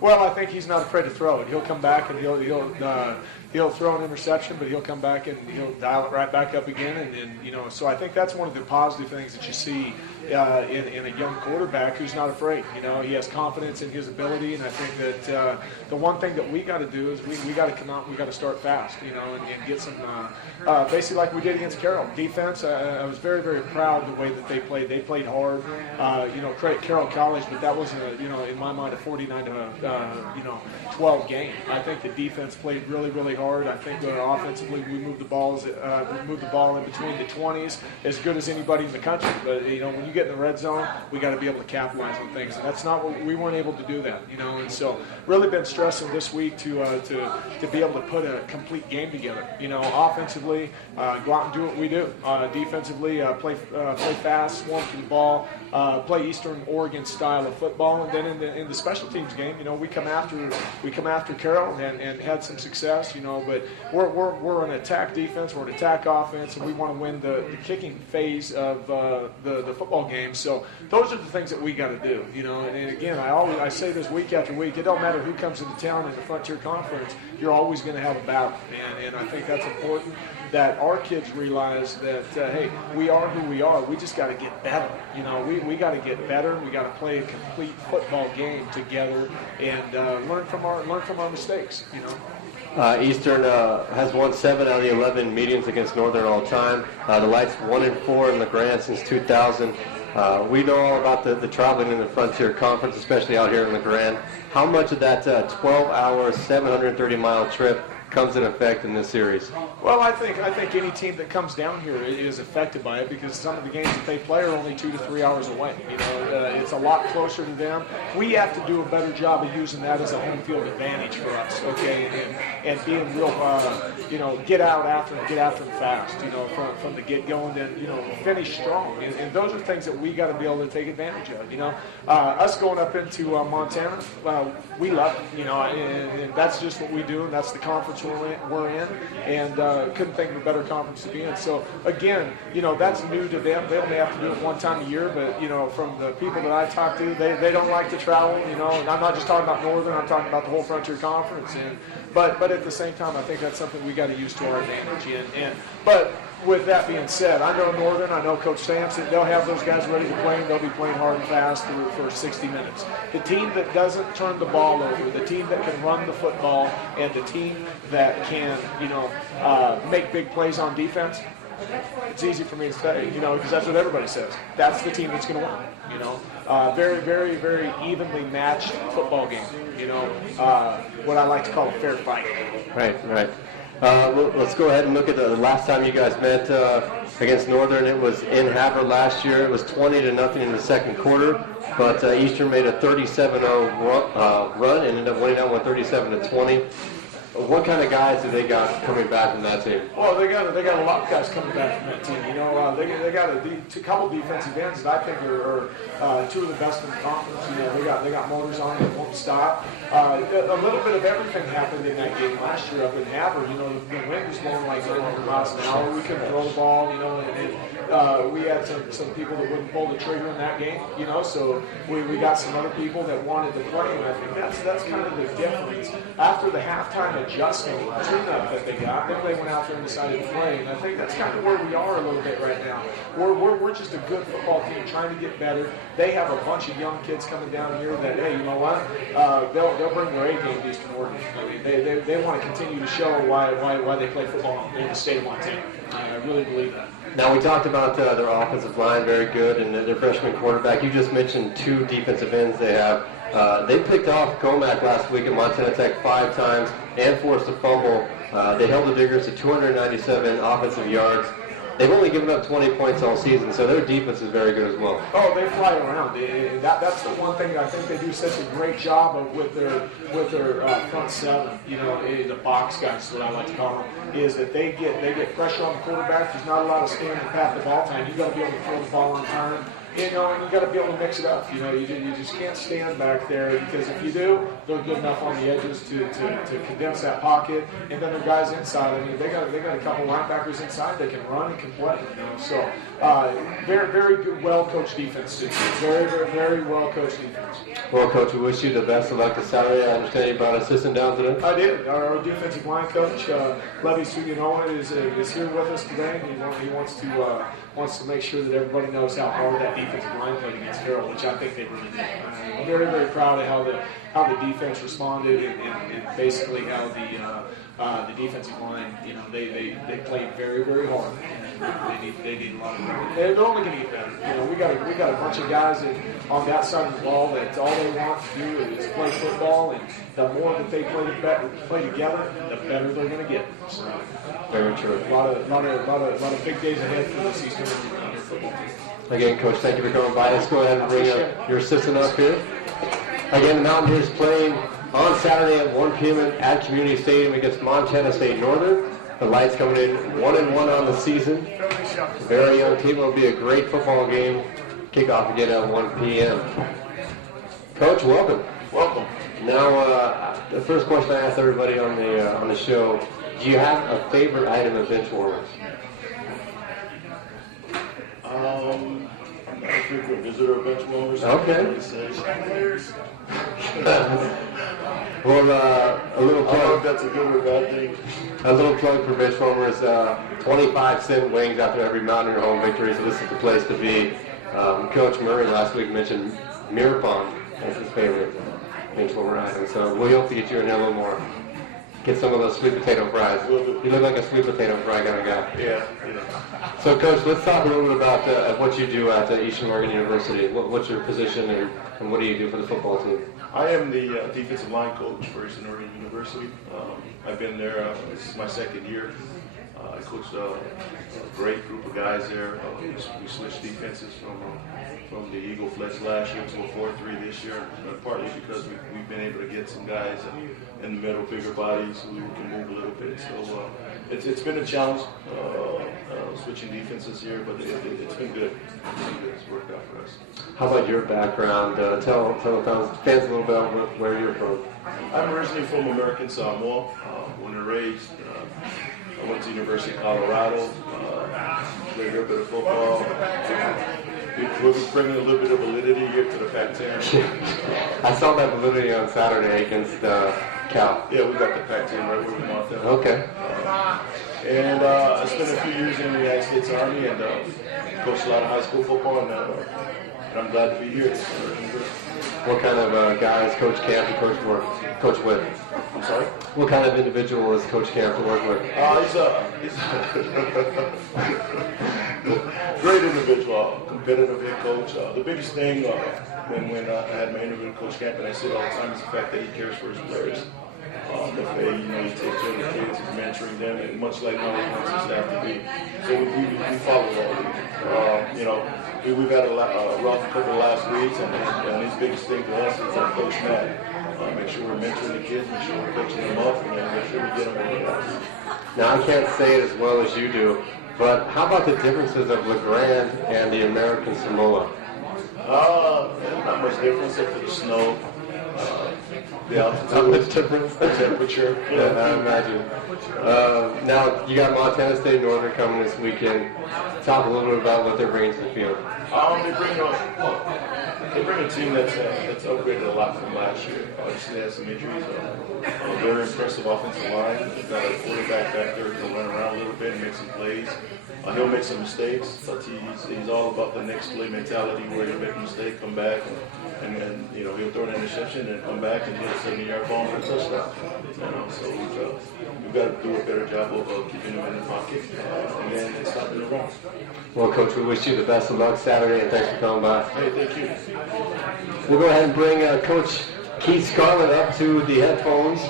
Well, I think he's not afraid to throw it. He'll come back and he'll throw an interception, but he'll come back and he'll dial it right back up again. And so I think that's one of the positive things that you see in a young quarterback who's not afraid. He has confidence in his ability, and I think that the one thing that we got to do is we got to come out and we got to start fast, and get some basically like we did against Carroll. Defense, I was very, very proud of the way that they played. They played hard. Credit Carroll College, but that wasn't in my mind a 49 to 12 game. I think the defense played really, really hard. I think offensively we moved the ball in between the 20s as good as anybody in the country. But when you get in the red zone, we got to be able to capitalize on things, and that's not what we weren't able to do that. And so really been stressing this week to be able to put a complete game together. Offensively, go out and do what we do. Defensively, play fast, swarm to the ball, play Eastern Oregon style of football, and then in the special teams game, we come after Carroll and had some success. But we're an attack defense, we're an attack offense, and we want to win the kicking phase of the football game. So those are the things that we got to do. And again, I say this week after week. It don't matter who comes into town in the Frontier Conference, you're always going to have a battle, and I think that's important that our kids realize that hey, we are who we are. We just got to get better. We got to get better. We got to play a complete football game together and learn from our mistakes. Eastern has won 7 out of the 11 meetings against Northern all time. The Lights 1-4 in LeGrand since 2000. We know all about the traveling in the Frontier Conference, especially out here in LeGrand. How much of that 12-hour, 730-mile trip comes in effect in this series? Well, I think any team that comes down here is affected by it because some of the games that they play are only 2 to 3 hours away. It's a lot closer to them. We have to do a better job of using that as a home field advantage for us, okay? And being real, get out after them fast, from the get-go, and then finish strong. And those are things that we got to be able to take advantage of. Us going up into Montana, we love it. And that's just what we do, and that's the conference we're in, and couldn't think of a better conference to be in. So again, that's new to them. They only have to do it one time a year, but from the people that I talk to, they don't like to travel. And I'm not just talking about Northern. I'm talking about the whole Frontier Conference. But at the same time, I think that's something we got to use to our advantage. But with that being said, I know Northern, I know Coach Sampson, they'll have those guys ready to play, and they'll be playing hard and fast for 60 minutes. The team that doesn't turn the ball over, the team that can run the football, and the team that can, make big plays on defense, it's easy for me to say, because that's what everybody says. That's the team that's going to win, Very, very, very evenly matched football game, what I like to call a fair fight. Right. Let's go ahead and look at the last time you guys met against Northern. It was in Havre last year. It was 20-0 in the second quarter, but Eastern made a 37-0 run and ended up winning that one 37-20. What kind of guys do they got coming back from that team? Well, they got a lot of guys coming back from that team. They got a couple defensive ends that I think are two of the best in the conference. They got motors on that won't stop. A little bit of everything happened in that game last year up in Havre. The wind was blowing like 100 miles an hour. We couldn't throw the ball. And we had some people that wouldn't pull the trigger in that game. So we got some other people that wanted to play, and I think that's kind of the difference. After the halftime adjustment tune-up that they got, then they went out there and decided to play, and I think that's kind of where we are a little bit right now. We're just a good football team trying to get better. They have a bunch of young kids coming down here that, hey, you know what? They'll bring their A game to Eastern Oregon. I mean, they want to continue to show why they play football in the state of Montana. I really believe that. Now, we talked about their offensive line, very good, and their freshman quarterback. You just mentioned 2 defensive ends they have. They picked off Comac last week at Montana Tech 5 times and forced a fumble. They held the Diggers to 297 offensive yards. They've only given up 20 points all season, so their defense is very good as well. Oh, they fly around. That's the one thing that I think they do such a great job of with their front seven. The box guys, is what I like to call them, is that they get pressure on the quarterback. There's not a lot of standing pat the ball time. You got to be able to throw the ball on time. you know, and you got to be able to mix it up. You know, you just can't stand back there, because if you do, they're good enough on the edges to condense that pocket, and then the guys inside. I mean, they got a couple linebackers inside that can run and can play. You know, so very good, well coached defense too. Very well coached defense. Well, Coach, we wish you the best of luck this Saturday. I understand you brought an assistant down today. I did. Our defensive line coach, Levy Suganoa, is here with us today, and he wants to make sure that everybody knows how hard that defensive line played against Carroll, which I think they really did. I'm very proud of how the defense responded, and basically how the defensive line, you know, they played very hard. And they need a lot of credit. They're only going to get better. You know, we got a bunch of guys on that side of the ball that all they want to do is play football, and the more that they play together, the better they're going to get. So, very true. A lot of big days ahead for this Eastern football team. Again, Coach, thank you for coming by. Let's go ahead and bring your assistant up here. Again, the Mountaineers playing on Saturday at 1 p.m. at Community Stadium against Montana State Northern. The Lights coming in 1-1 on the season. Very young team. It'll be a great football game. Kickoff again at 1 p.m. Coach, welcome. Welcome. Now, the first question I asked everybody on the show: do you have a favorite item at Benchwarmers? I'm not a frequent visitor of Benchwarmers. Okay. Well, a little plug. I don't know if that's a good or bad thing. A little plug for Benchwarmers, 25-cent wings after every Mountaineer home victory, so this is the place to be. Coach Murray last week mentioned Mirror Pond as his favorite Benchwarmer item, so we hope to get you in here a little more. Get some of those sweet potato fries. You look like a sweet potato fry kind of guy. Yeah. So, Coach, let's talk a little bit about what you do at Eastern Oregon University. What's your position, and what do you do for the football team? I am the defensive line coach for Eastern Oregon University. I've been there, this is my second year. I coached a great group of guys there. We switched defenses from the Eagle Flex last year to a 4-3 this year, partly because we've been able to get some guys in the middle, bigger bodies who can move a little bit. So it's been a challenge switching defenses here, but it's been good. It's worked out for us. How about your background? Tell the fans a little bit about where you're from. I'm originally from American Samoa, born and raised. I went to University of Colorado, played a little bit of football. We're bringing a little bit of validity here to the Pac-10. I saw that validity on Saturday against Cal. Yeah, we got the Pac-10 right where we want them. Okay. And I spent a few years in the United States Army and coached a lot of high school football, and I'm glad to be here. What kind of guys Coach Camp and coach with? I'm sorry? What kind of individual is Coach Camp to work with? He's a great individual, competitive head coach. The biggest thing when I had my interview with Coach Camp, and I say it all the time, is the fact that he cares for his players. He takes care of the kids, he's mentoring them, and much like how he wants his staff to be. So we follow that. We've had a rough couple of last weeks, and his biggest thing to us is our coach Matt. Make sure we're mentoring the kids, make sure we're coaching them up, and make sure we get them where they are. Now, I can't say it as well as you do, but how about the differences of LeGrand and the American Samoa? Not much difference except for the snow. The altitude. Not much difference. The temperature. Yeah, I imagine. Now, you got Montana State Northern coming this weekend. Talk a little bit about what they're bringing to the field. They bring a team that's upgraded a lot from last year. Obviously, they have some injuries. A very impressive offensive line. They've got a quarterback back there who can run around a little bit and make some plays. He'll make some mistakes, but he's all about the next play mentality, where he'll make a mistake, come back, and then he'll throw an interception and come back and hit a 70-yard ball and a touchdown. So we've got to do a better job of keeping him in the pocket and then stopping the run. Well, Coach, we wish you the best of luck Saturday, and thanks for coming by. Hey, thank you. We'll go ahead and bring Coach Keith Scarlett up to the headphones.